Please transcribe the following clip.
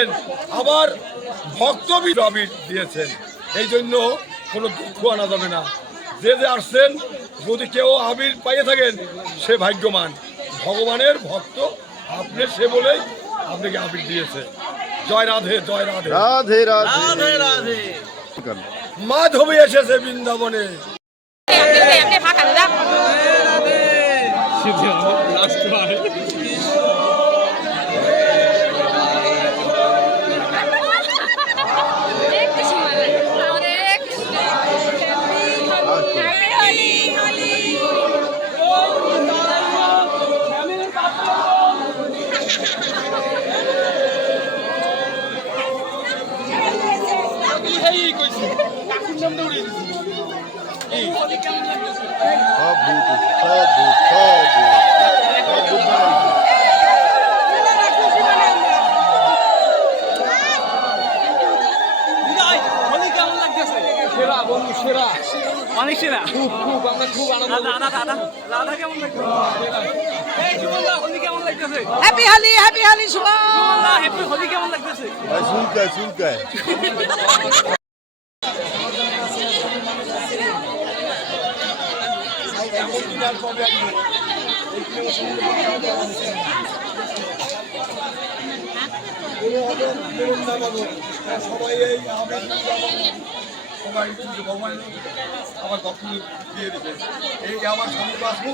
দিয়েছেন, আবার ভক্তবীর আবির দিয়েছেন। এই জন্য কোনো দুঃখ আনা যাবে না। যে যে আসছেন, যদি কেউ আবির পাইয়ে থাকেন সে ভাগ্যবান। ভগবানের ভক্ত আপনি, সে বলেই আপনাকে আবির দিয়েছে। জয় রাধে, জয় রাধে, রাধে রাধে রাধে রাধে। মাধবী এসেছে বৃন্দাবনে। সব ভূত, সব ভূত, সব ভূত, সব ভূত অনেক সেরা, খুব আমরা খুব আনন্দ। রাধা কেমন লাগছে? এই সুমনদা, হোলি কেমন লাগতেছে? Happy Holi, happy Holi Shubham. সুমনদা, হ্যাপি হোলি কেমন লাগতেছে? ভাই শুনকায় শুনকায় সবাই এই আবির সবাই ভগবান আমার দক্ষিণ দিয়ে দিবে। এই আমার স্বামী বাসু।